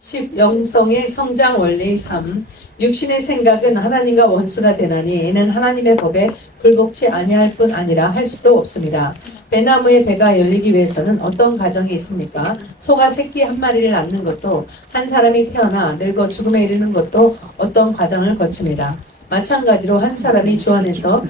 10. 영성의 성장 원리 3. 육신의 생각은 하나님과 원수가 되나니 이는 하나님의 법에 굴복치 아니할 뿐 아니라 할 수도 없습니다. 배나무의 배가 열리기 위해서는 어떤 과정이 있습니까? 소가 새끼 한 마리를 낳는 것도 한 사람이 태어나 늙어 죽음에 이르는 것도 어떤 과정을 거칩니다. 마찬가지로 한 사람이 주 안에서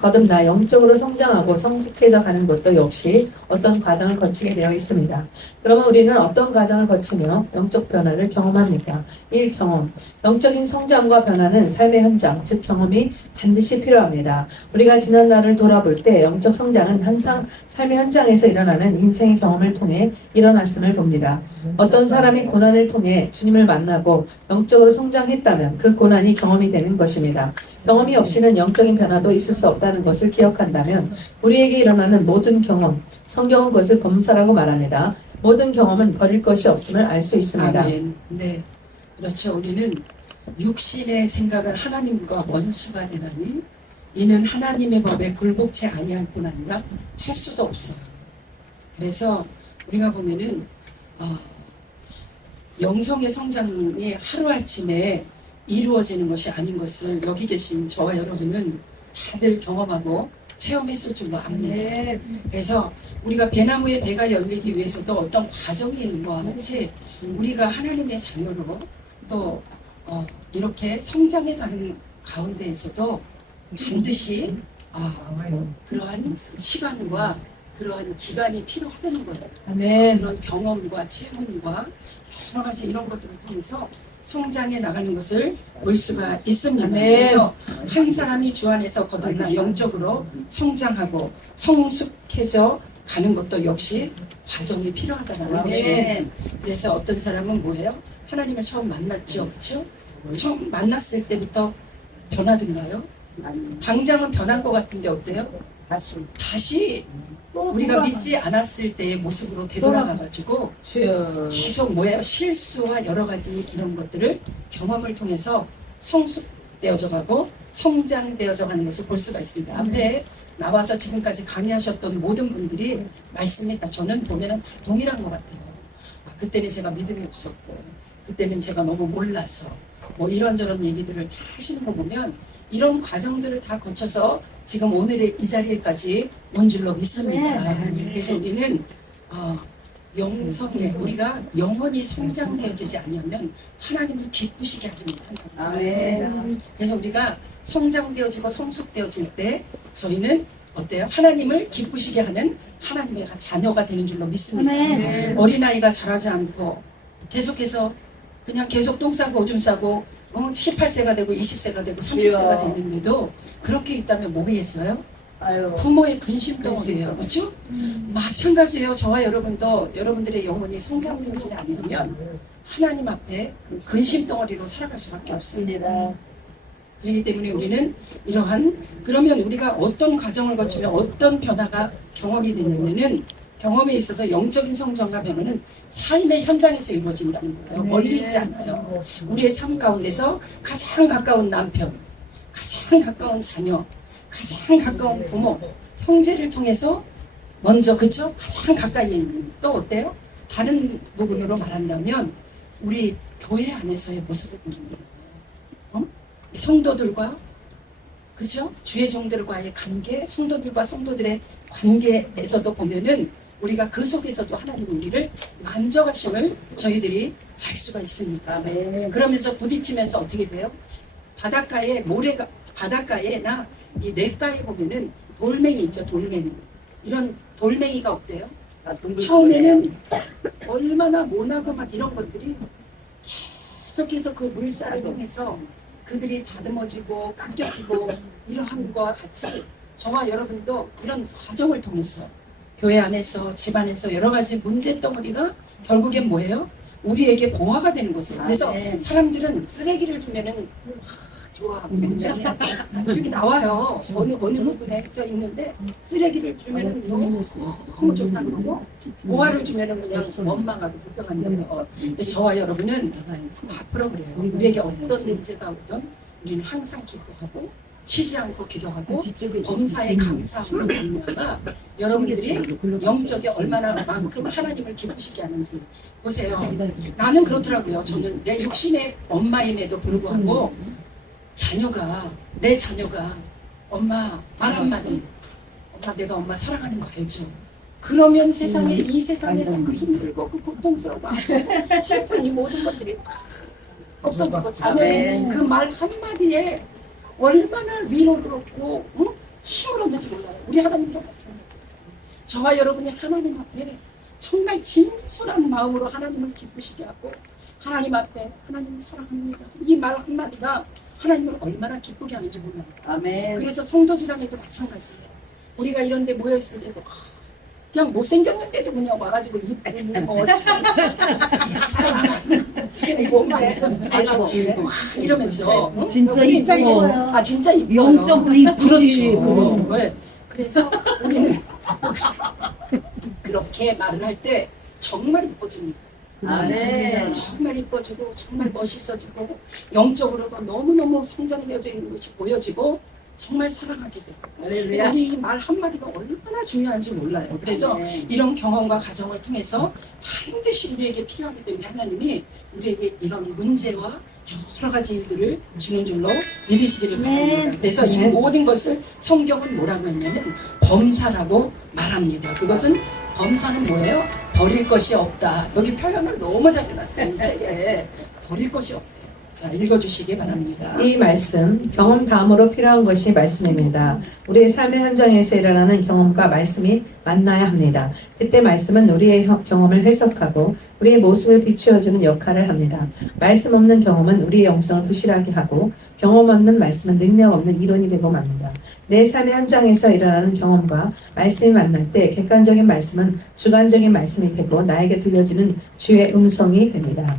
거듭나 영적으로 성장하고 성숙해져 가는 것도 역시 어떤 과정을 거치게 되어 있습니다. 그러면 우리는 어떤 과정을 거치며 영적 변화를 경험합니까? 1. 경험. 영적인 성장과 변화는 삶의 현장, 즉 경험이 반드시 필요합니다. 우리가 지난 날을 돌아볼 때 영적 성장은 항상 삶의 현장에서 일어나는 인생의 경험을 통해 일어났음을 봅니다. 어떤 사람이 고난을 통해 주님을 만나고 영적으로 성장했다면 그 고난이 경험이 되는 것입니다. 경험이 없이는 영적인 변화도 있을 수 없다는 것을 기억한다면 우리에게 일어나는 모든 경험, 성경은 그것을 범사라고 말합니다. 모든 경험은 버릴 것이 없음을 알 수 있습니다. 아멘. 네, 그렇죠. 우리는 육신의 생각은 하나님과 원수가 되나니 이는 하나님의 법에 굴복치 아니할 뿐 아니라 할 수도 없어요. 그래서 우리가 보면은 영성의 성장이 하루아침에 이루어지는 것이 아닌 것을 여기 계신 저와 여러분은 다들 경험하고 체험했을 줄로 압니다. 그래서 우리가 배나무의 배가 열리기 위해서도 어떤 과정이 있는 것과 같이 우리가 하나님의 자녀로 또 이렇게 성장해 가는 가운데에서도 반드시 그러한 시간과 그러한 기간이 필요하다는 거예요. 아멘. 그런 경험과 체험과 여러 가지 이런 것들을 통해서 성장해 나가는 것을 볼 수가 있습니다. 아멘. 그래서 한 사람이 주 안에서 거듭나 영적으로 성장하고 성숙해져 가는 것도 역시 과정이 필요하다는 것이에요. 그래서 어떤 사람은 뭐예요? 하나님을 처음 만났죠. 그렇죠? 처음 만났을 때부터 변하던가요? 당장은 변한 것 같은데 어때요? 다시 우리가 믿지 않았을 때의 모습으로 되돌아가가지고 계속 뭐예요? 실수와 여러 가지 이런 것들을 경험을 통해서 성숙되어져 가고 성장되어져 가는 것을 볼 수가 있습니다. 앞에 나와서 지금까지 강의하셨던 모든 분들이 말씀이 다 저는 보면은 동일한 것 같아요. 그때는 제가 믿음이 없었고 그때는 제가 너무 몰라서 뭐 이런저런 얘기들을 다 하시는 거 보면 이런 과정들을 다 거쳐서 지금 오늘의 이 자리에까지 온 줄로 믿습니다. 그래서 우리는 영성에 우리가 영원히 성장되어지지 않으면 하나님을 기쁘시게 하지 못한다고 했어요. 그래서 우리가 성장되어지고 성숙되어질 때 저희는 어때요? 하나님을 기쁘시게 하는 하나님의 자녀가 되는 줄로 믿습니다. 어린아이가 자라지 않고 계속해서 그냥 계속 똥 싸고 오줌 싸고 18세가 되고 20세가 되고 30세가 됐는데도 그렇게 있다면 뭐겠어요? 부모의 근심덩어리예요. 그렇죠? 마찬가지예요. 저와 여러분도 여러분들의 영혼이 성장되지 않으면 하나님 앞에 근심덩어리로 살아갈 수밖에 없습니다. 그렇기 때문에 우리는 그러면 우리가 어떤 과정을 거치며 어떤 변화가 경험이 되냐면은 경험에 있어서 영적인 성장과 변화는 삶의 현장에서 이루어진다는 거예요. 멀리 있지 않아요. 우리의 삶 가운데서 가장 가까운 남편, 가장 가까운 자녀, 가장 가까운 부모, 형제를 통해서 먼저 그쵸? 가장 가까이 있는 또 어때요? 다른 부분으로 말한다면 우리 교회 안에서의 모습을 보는 거예요. 성도들과 그쵸? 주의 종들과의 관계, 성도들과 성도들의 관계에서도 보면은 우리가 그 속에서도 하나님이 우리를 만져가심을 저희들이 알 수가 있습니다. 그러면서 부딪히면서 어떻게 돼요? 바닷가에나 이 냇가에 보면은 돌멩이 있죠, 돌멩이. 이런 돌멩이가 어때요? 처음에는 얼마나 모나고 막 이런 것들이 계속해서 그 물살을 통해서 그들이 다듬어지고 깎여지고 이러한 것과 같이 저와 여러분도 이런 과정을 통해서 교회 안에서 집안에서 여러 가지 문제덩어리가 결국엔 뭐예요? 우리에게 보화가 되는 것이에요. 그래서 사람들은 쓰레기를 주면은 좋아하고 이렇게 나와요. 어느 부분에 써 있는데 쓰레기를 주면은 너무 좋다 그러고 보화를 주면은 그냥 원망하고 불평한다는 거. 근데 저와 여러분은 앞으로 그래요. 우리에게 어떤 문제가 오든 우리는 항상 기뻐하고 쉬지 않고 기도하고 범사에 감사함으로 말미암아 여러분들이 영적이 얼마나 만큼 하나님을 기쁘시게 하는지 보세요. 나는 그렇더라고요. 저는 내 육신의 엄마임에도 불구하고 내 자녀가 엄마 말 한마디, 엄마 내가 엄마 사랑하는 거 알죠? 그러면 세상에 이 세상에서 그 힘들고 그 고통스러워 슬픈 이 모든 것들이 다 없어지고 자녀의 그 말 한마디에 얼마나 위로를 얻고 힘을 얻는지 몰라요. 우리 하나님도 마찬가지예요. 저와 여러분이 하나님 앞에 정말 진솔한 마음으로 하나님을 기쁘시게 하고 하나님 앞에 하나님 사랑합니다. 이 말 한마디가 하나님을 얼마나 기쁘게 하는지 몰라요. 아멘. 그래서 성도지랑에도 마찬가지예요. 우리가 이런 데 모여있을 때도 그냥 못생겼는데도 그냥 와가지고 이쁘게 사랑하는 말씀 이러면서 진짜 이뻐요. 진짜 이뻐요. 영적으로 이쁘지. 그렇죠. 네. 그래서 우리는 그렇게 말을 할 때 정말 이뻐집니다. 아멘. 정말 이뻐지고 정말 멋있어지고 영적으로도 너무너무 성장되어져 있는 것이 보여지고 정말 사랑하게 돼요. 그래서 우리 이 말 한마디가 얼마나 중요한지 몰라요. 그래서 이런 경험과 가정을 통해서 반드시 우리에게 필요하기 때문에 하나님이 우리에게 이런 문제와 여러 가지 일들을 주는 줄로 믿으시기를 바랍니다. 그래서 이 모든 것을 성경은 뭐라고 했냐면 범사라고 말합니다. 그것은 범사는 뭐예요? 버릴 것이 없다. 여기 표현을 너무 잘 해놨어요. 이 책에 버릴 것이 없다. 자, 읽어주시기 바랍니다. 이 말씀, 경험 다음으로 필요한 것이 말씀입니다. 우리의 삶의 현장에서 일어나는 경험과 말씀이 만나야 합니다. 그때 말씀은 우리의 경험을 해석하고 우리의 모습을 비추어주는 역할을 합니다. 말씀 없는 경험은 우리의 영성을 부실하게 하고 경험 없는 말씀은 능력 없는 이론이 되고 맙니다. 내 삶의 현장에서 일어나는 경험과 말씀이 만날 때 객관적인 말씀은 주관적인 말씀이 되고 나에게 들려지는 주의 음성이 됩니다.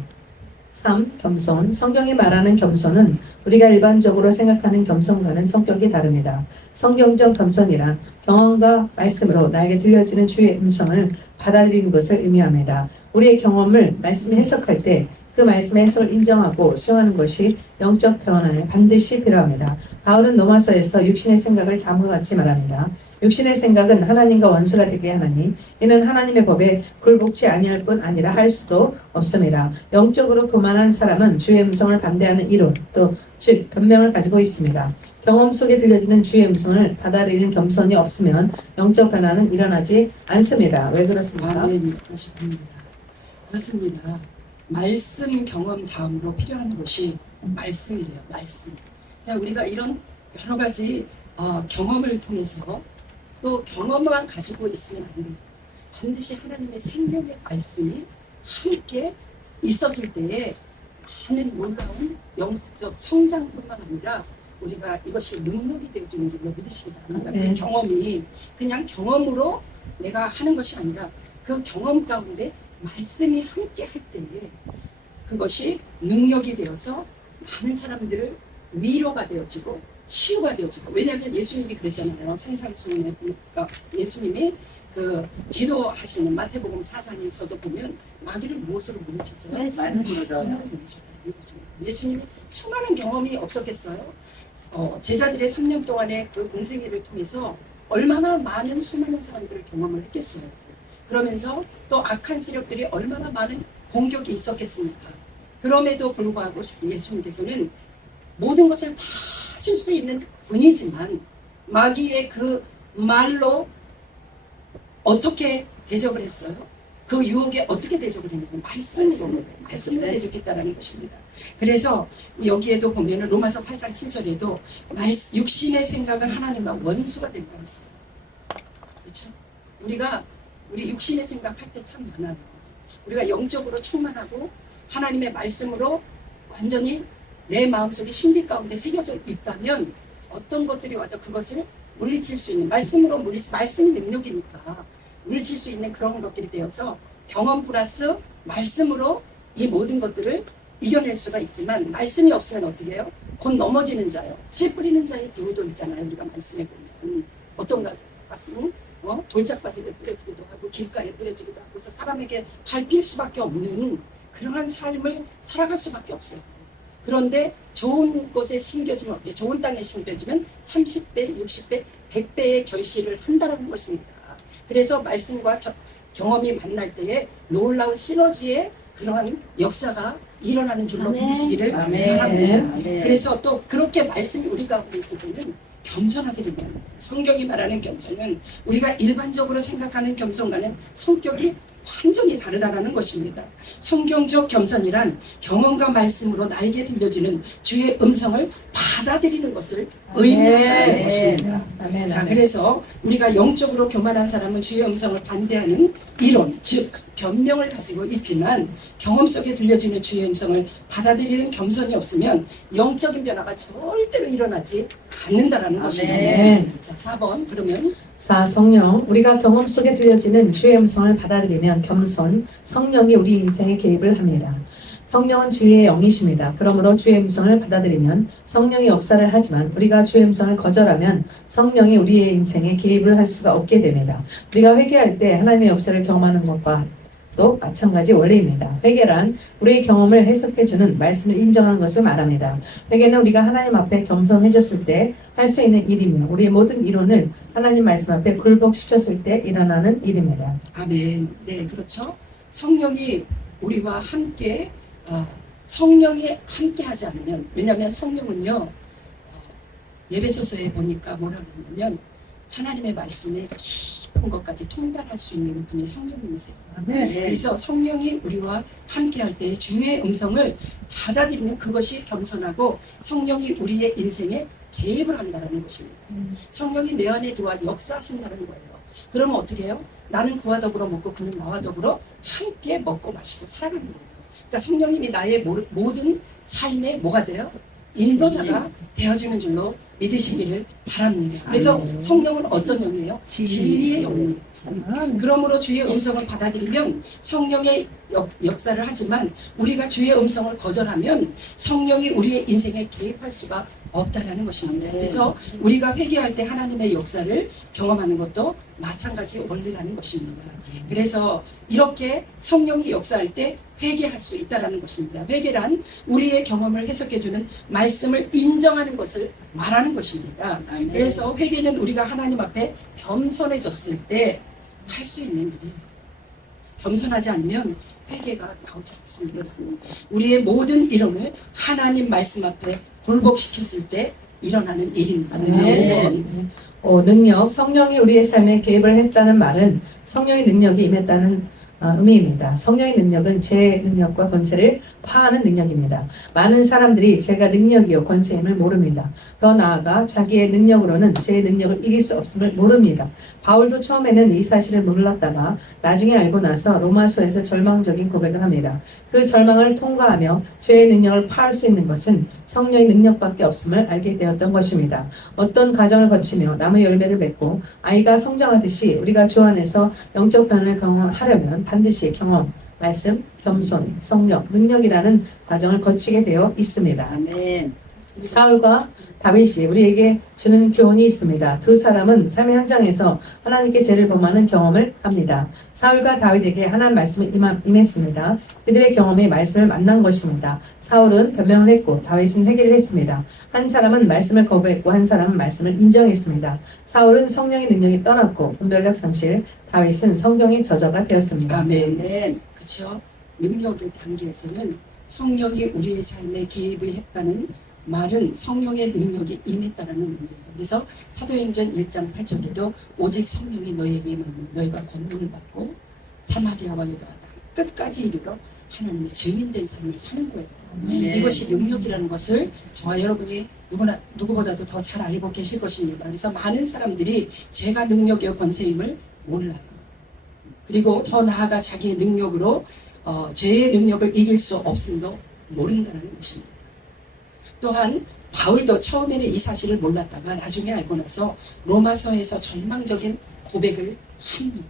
3. 겸손. 성경이 말하는 겸손은 우리가 일반적으로 생각하는 겸손과는 성격이 다릅니다. 성경적 겸손이란 경험과 말씀으로 나에게 들려지는 주의 음성을 받아들이는 것을 의미합니다. 우리의 경험을 말씀이 해석할 때 그 말씀의 해석을 인정하고 수용하는 것이 영적 변화에 반드시 필요합니다. 바울은 로마서에서 육신의 생각을 다음과 같이 말합니다. 육신의 생각은 하나님과 원수가 되게 하나니 이는 하나님의 법에 굴복치 아니할 뿐 아니라 할 수도 없습니다. 영적으로 교만한 사람은 주의 음성을 반대하는 이론 또 즉 변명을 가지고 있습니다. 경험 속에 들려지는 주의 음성을 받아들이는 겸손이 없으면 영적 변화는 일어나지 않습니다. 왜 그렇습니까? 그렇습니다. 말씀 경험 다음으로 필요한 것이 말씀이래요. 말씀. 그냥 우리가 이런 여러 가지 경험을 통해서 또 경험만 가지고 있으면 안 돼요. 반드시 하나님의 생명의 말씀이 함께 있어질 때에 많은 놀라운 영적 성장뿐만 아니라 우리가 이것이 능력이 되어지는 줄로 믿으시기 바랍니다. 그 경험이 그냥 경험으로 내가 하는 것이 아니라 그 경험 가운데 말씀이 함께 할 때에 그것이 능력이 되어서 많은 사람들을 위로가 되어지고 치유가 되어지고 왜냐하면 예수님이 그랬잖아요. 산상수훈에 예수님이 그 기도하시는 마태복음 4장에서도 보면 마귀를 무엇으로 물리쳤어요? 말씀으로 물리쳤다. 예수님이 수많은 경험이 없었겠어요? 제자들의 3년 동안의 그 공생애를 통해서 얼마나 많은 수많은 사람들을 경험을 했겠어요. 그러면서 또 악한 세력들이 얼마나 많은 공격이 있었겠습니까? 그럼에도 불구하고 예수님께서는 모든 것을 다 하실 수 있는 분이지만 마귀의 그 말로 어떻게 대적을 했어요? 그 유혹에 어떻게 대적을 했냐면 말씀으로 대적했다라는 것입니다. 그래서 여기에도 보면은 로마서 8장 7절에도 육신의 생각은 하나님과 원수가 된다고 했어요. 그렇죠? 우리 육신의 생각할 때 참 많아요. 우리가 영적으로 충만하고 하나님의 말씀으로 완전히 내 마음속에 신비 가운데 새겨져 있다면 어떤 것들이 와도 그것을 물리칠 수 있는 말씀이 능력이니까 물리칠 수 있는 그런 것들이 되어서 경험 플러스 말씀으로 이 모든 것들을 이겨낼 수가 있지만 말씀이 없으면 어떻게 해요? 곧 넘어지는 자요. 씨 뿌리는 자의 비유도 있잖아요. 우리가 말씀해 보면 어떤 말씀은 돌짝밭에 뿌려지기도 하고 길가에 뿌려지기도 하고 그래서 사람에게 밟힐 수밖에 없는 그러한 삶을 살아갈 수밖에 없어요. 그런데 좋은 곳에 심겨지면 어때? 좋은 땅에 심겨지면 30배, 60배, 100배의 결실을 한다는 것입니다. 그래서 말씀과 경험이 만날 때에 놀라운 시너지의 그러한 역사가 일어나는 줄로 아멘. 믿으시기를 아멘. 바랍니다. 아멘. 그래서 또 그렇게 말씀이 우리 가운데 있을 때는 겸손하기를 성경이 말하는 겸손은 우리가 일반적으로 생각하는 겸손과는 성격이 완전히 다르다라는 것입니다. 성경적 겸손이란 경험과 말씀으로 나에게 들려지는 주의 음성을 받아들이는 것을 의미한다는 아멘. 것입니다. 아멘. 자, 아멘. 그래서 우리가 영적으로 교만한 사람은 주의 음성을 반대하는 이론, 즉 변명을 가지고 있지만 경험 속에 들려지는 주의 음성을 받아들이는 겸손이 없으면 영적인 변화가 절대로 일어나지 않는다라는 것입니다. 아멘. 자, 4번 그러면 4. 성령. 우리가 경험 속에 들려지는 주의 음성을 받아들이면 겸손, 성령이 우리 인생에 개입을 합니다. 성령은 진리의 영이십니다. 그러므로 주의 음성을 받아들이면 성령이 역사를 하지만 우리가 주의 음성을 거절하면 성령이 우리의 인생에 개입을 할 수가 없게 됩니다. 우리가 회개할 때 하나님의 역사를 경험하는 것과 또 마찬가지 원리입니다. 회개란 우리의 경험을 해석해주는 말씀을 인정하는 것을 말합니다. 회개는 우리가 하나님 앞에 겸손해졌을 때 할 수 있는 일이며 우리의 모든 이론을 하나님 말씀 앞에 굴복시켰을 때 일어나는 일입니다. 아멘. 네, 그렇죠. 성령이 우리와 함께 성령이 함께 하지 않으면, 왜냐하면 성령은요 예배소서에 보니까 뭐라고 했냐면 하나님의 말씀에 깊은 것까지 통달할 수 있는 분이 성령님이세요. 그래서 성령이 우리와 함께 할 때 주의 음성을 받아들이면 그것이 겸손하고 성령이 우리의 인생에 개입을 한다는 것입니다. 성령이 내 안에 들어와 역사하신다는 거예요. 그러면 어떻게 해요? 나는 그와 더불어 먹고 그는 나와 더불어 함께 먹고 마시고 살아가는 거예요. 그러니까 성령님이 나의 모든 삶에 뭐가 돼요? 인도자가 되어주는 줄로 믿으시기를 바랍니다. 그래서 성령은 어떤 영이에요? 진리의 영입니다. 그러므로 주의 음성을 받아들이면 성령의 역사를 하지만 우리가 주의 음성을 거절하면 성령이 우리의 인생에 개입할 수가 없다라는 것입니다. 그래서 우리가 회개할 때 하나님의 역사를 경험하는 것도 마찬가지 원리라는 것입니다. 그래서 이렇게 성령이 역사할 때 회개할 수 있다라는 것입니다. 회개란 우리의 경험을 해석해주는 말씀을 인정하는 것을 말하는 것입니다. 그래서 회개는 우리가 하나님 앞에 겸손해졌을 때 할 수 있는 일이에요. 겸손하지 않으면 회개가 나오지 않습니다. 우리의 모든 이론을 하나님 말씀 앞에 굴복시켰을 때 일어나는 일입니다. 아멘. 능력. 성령이 우리의 삶에 개입을 했다는 말은 성령의 능력이 임했다는 의미입니다. 성령의 능력은 제 능력과 권세를 파하는 능력입니다. 많은 사람들이 제가 능력이요 권세임을 모릅니다. 더 나아가 자기의 능력으로는 제 능력을 이길 수 없음을 모릅니다. 바울도 처음에는 이 사실을 몰랐다가 나중에 알고 나서 로마서에서 절망적인 고백을 합니다. 그 절망을 통과하며 죄의 능력을 파할 수 있는 것은 성령의 능력밖에 없음을 알게 되었던 것입니다. 어떤 과정을 거치며 나무의 열매를 맺고 아이가 성장하듯이 우리가 주 안에서 영적 변화를 경험하려면 반드시 경험, 말씀, 겸손, 성령, 능력이라는 과정을 거치게 되어 있습니다. 아멘. 사울과 다윗이 우리에게 주는 교훈이 있습니다. 두 사람은 삶의 현장에서 하나님께 죄를 범하는 경험을 합니다. 사울과 다윗에게 하나님 말씀이 임했습니다. 그들의 경험이 말씀을 만난 것입니다. 사울은 변명을 했고 다윗은 회개를 했습니다. 한 사람은 말씀을 거부했고 한 사람은 말씀을 인정했습니다. 사울은 성령의 능력이 떠났고 분별력 상실, 다윗은 성경의 저저가 되었습니다. 아멘. 아멘. 그렇죠. 능력의 단계에서는 성령이 우리의 삶에 개입을 했다는 말은 성령의 능력이 임했다는 의미예요. 그래서 사도행전 1장 8절에도 오직 성령이 너희에게 임하면 너희가 권능을 받고 사마리아와 유다 끝까지 이르러 하나님의 증인된 삶을 사는 거예요. 이것이 능력이라는 것을 저와 여러분이 누구보다도 더 잘 알고 계실 것입니다. 그래서 많은 사람들이 죄가 능력이요 권세임을 몰라요. 그리고 더 나아가 자기의 능력으로 죄의 능력을 이길 수 없음도 모른다는 것입니다. 또한 바울도 처음에는 이 사실을 몰랐다가 나중에 알고 나서 로마서에서 절망적인 고백을 합니다.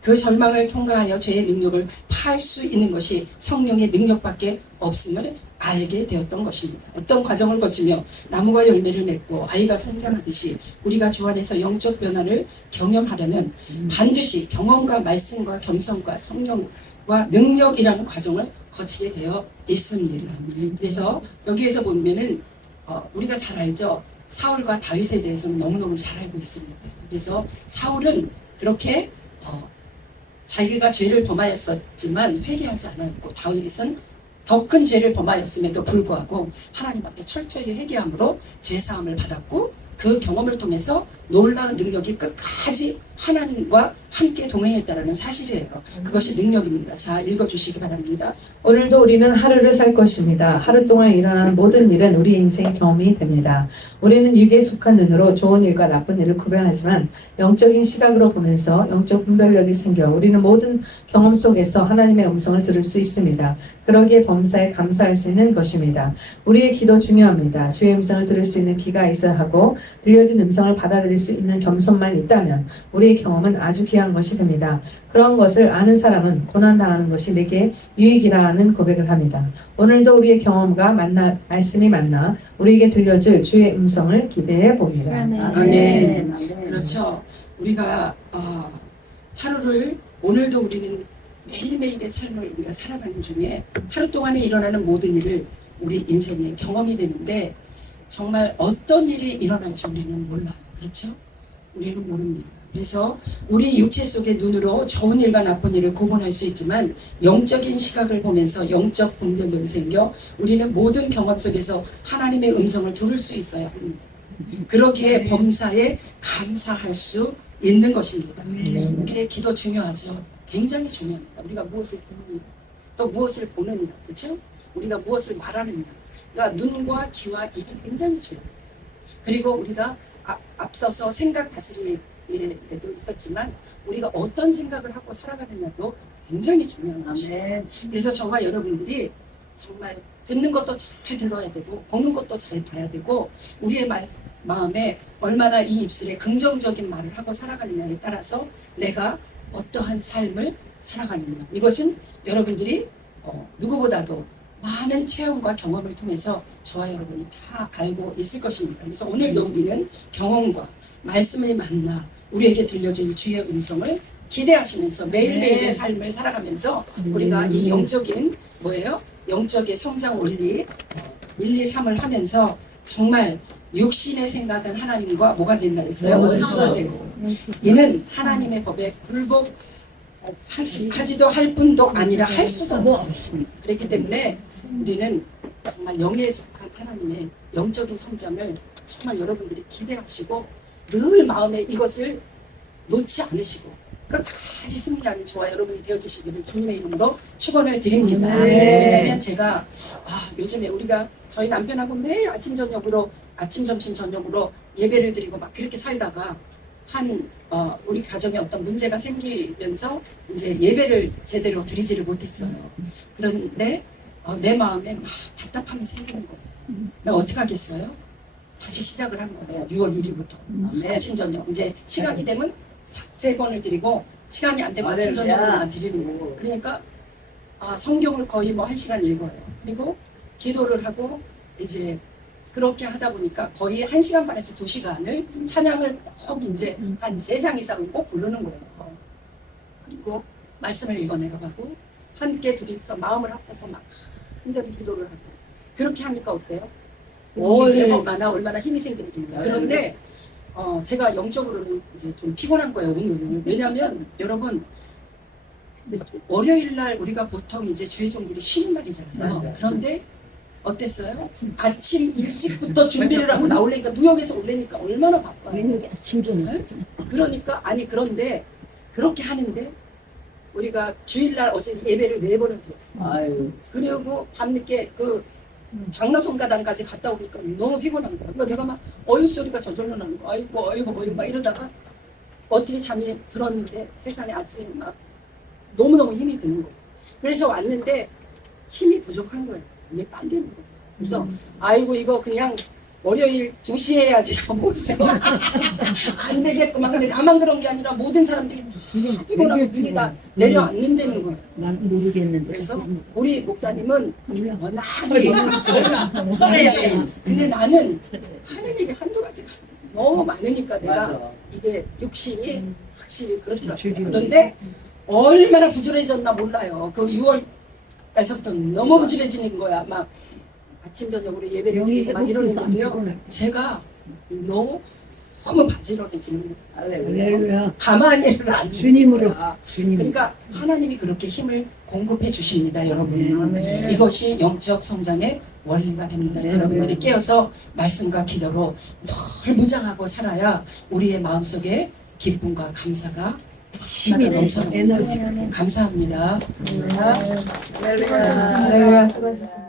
그 절망을 통과하여 죄의 능력을 파할 수 있는 것이 성령의 능력밖에 없음을 알게 되었던 것입니다. 어떤 과정을 거치며 나무가 열매를 맺고 아이가 성장하듯이 우리가 주 안에서 영적 변화를 경험하려면 반드시 경험과 말씀과 겸손과 성령과 능력이라는 과정을 거치게 되어 있습니다. 그래서 여기에서 보면은 우리가 잘 알죠. 사울과 다윗에 대해서는 너무너무 잘 알고 있습니다. 그래서 사울은 그렇게 자기가 죄를 범하였었지만 회개하지 않았고, 다윗은 더 큰 죄를 범하였음에도 불구하고 하나님 앞에 철저히 회개함으로 죄사함을 받았고, 그 경험을 통해서 놀라운 능력이 끝까지 하나님과 함께 동행했다는 사실이에요. 그것이 능력입니다. 자, 읽어주시기 바랍니다. 오늘도 우리는 하루를 살 것입니다. 하루 동안 일어나는 모든 일은 우리 인생 경험이 됩니다. 우리는 육에 속한 눈으로 좋은 일과 나쁜 일을 구별하지만 영적인 시각으로 보면서 영적 분별력이 생겨 우리는 모든 경험 속에서 하나님의 음성을 들을 수 있습니다. 그러기에 범사에 감사할 수 있는 것입니다. 우리의 기도 중요합니다. 주의 음성을 들을 수 있는 귀가 있어야 하고, 들려진 음성을 받아들일 수 있는 겸손만 있다면 우리의 경험은 아주 귀한 것이 됩니다. 그런 것을 아는 사람은 고난당하는 것이 내게 유익이라는 고백을 합니다. 오늘도 우리의 경험과 말씀이 만나 우리에게 들려줄 주의 음성을 기대해 봅니다. 아멘. 그렇죠. 우리가 하루를, 오늘도 우리는 매일매일의 삶을 우리가 살아가는 중에 하루 동안에 일어나는 모든 일을 우리 인생의 경험이 되는데, 정말 어떤 일이 일어날지 우리는 몰라요. 그렇죠? 우리는 모릅니다. 그래서 우리 육체 속의 눈으로 좋은 일과 나쁜 일을 구분할 수 있지만, 영적인 시각을 보면서 영적 분별력이 생겨 우리는 모든 경험 속에서 하나님의 음성을 들을 수 있어야 합니다. 그러기에 범사에 감사할 수 있는 것입니다. 우리의 기도 중요하죠. 굉장히 중요합니다. 우리가 무엇을 듣느냐, 또 무엇을 보느냐, 그렇죠? 우리가 무엇을 말하느냐. 그러니까 눈과 귀와 입이 굉장히 중요해요. 그리고 우리가 앞서서 생각 다스리에도 있었지만, 우리가 어떤 생각을 하고 살아가느냐도 굉장히 중요한 것이에요. 그래서 저와 여러분들이 정말 듣는 것도 잘 들어야 되고, 보는 것도 잘 봐야 되고, 우리의 마음에 얼마나 이 입술에 긍정적인 말을 하고 살아가느냐에 따라서 내가 어떠한 삶을 살아가느냐. 이것은 여러분들이 누구보다도 많은 체험과 경험을 통해서 저와 여러분이 다 알고 있을 것입니다. 그래서 오늘도 우리는 경험과 말씀을 만나 우리에게 들려줄 주의 음성을 기대하시면서 매일매일의 삶을 살아가면서 우리가 이 영적인 영적의 성장 원리 1, 2, 3을 하면서 정말 육신의 생각은 하나님과 뭐가 된다 그랬어요? 원수가 되고, 이는 하나님의 법에 굴복하지도 할 뿐도 아니라 할 수도 없습니다. 그렇기 때문에 우리는 정말 영에 속한 하나님의 영적인 성장을 정말 여러분들이 기대하시고 늘 마음에 이것을 놓지 않으시고 끝까지 승리하는 저와 여러분이 되어주시기를 주님의 이름으로 축원을 드립니다. 왜냐하면 제가 요즘에 저희 남편하고 매일 아침 점심 저녁으로 예배를 드리고 막 그렇게 살다가 우리 가정에 어떤 문제가 생기면서 이제 예배를 제대로 드리지를 못했어요. 그런데 내 마음에 막 답답함이 생기는 거예요. 나 어떻게 하겠어요? 다시 시작을 한 거예요. 6월 1일부터 아침 저녁, 이제 시간이 되면 3번을 드리고, 시간이 안 되면 아침 저녁으로만 드리는 거예요. 그러니까 성경을 거의 1시간 읽어요. 그리고 기도를 하고, 이제 그렇게 하다 보니까 거의 1시간 반에서 2시간을 찬양을 꼭 이제 한 3장 이상을 꼭 부르는 거예요. 그리고 말씀을 읽어 내려가고, 함께 둘이서 마음을 합쳐서 막 간절히 기도를 하고, 그렇게 하니까 어때요? 얼마나 힘이 생기는지. 그런데 제가 영적으로는 이제 좀 피곤한 거예요, 오늘은. 왜냐하면 여러분, 월요일 날 우리가 보통 이제 주의 종들이 쉬는 날이잖아요. 그런데 어땠어요? 아침 일찍부터 준비를 하고 나오려니까, 뉴욕에서 오려니까 얼마나 바빠요. 아침 저녁. 그러니까 그런데 그렇게 하는데 우리가 주일날 어제 예배를 4번을 드렸어요. 그리고 밤늦게 장로송가당까지 갔다 오니까 너무 피곤한 거야. 그러니까 내가 막 소리가 저절로 나는 거야. 아이고 막 이러다가 어떻게 잠이 들었는데 세상에 아침에 막 너무너무 힘이 드는 거야. 그래서 왔는데 힘이 부족한 거예요. 이게 딸리는 거예요. 그래서 이거 그냥 월요일 2시에 해야지. 안 되겠구만. 근데 나만 그런 게 아니라 모든 사람들이 피곤하고 눈이 다 내려앉는다는 거예요. 난 모르겠는데. 그래서 우리 목사님은 워낙에 근데 나는 하는 일이 한두 가지가 너무 많으니까 내가 이게 육신이 확실히 그렇더라고요. 그런데 얼마나 부지런해졌나 몰라요. 그 6월 날서부터 너무 부지런해지는 거야. 막 아침 저녁으로 예배를 드리고 막 이러는데도요. 제가 너무 바지런해지는 거예요. 할렐루야. 가만히를 안 주님으로. 거야. 주님. 그러니까 하나님이 그렇게 힘을 공급해 주십니다, 여러분. 아멘. 이것이 영적 성장의 원리가 됩니다. 그래서 여러분들이 깨어서 말씀과 기도로 늘 무장하고 살아야 우리의 마음속에 기쁨과 감사가 힘이 넘쳐나는 에너지가 감사합니다. 할렐루야. 수고하셨습니다.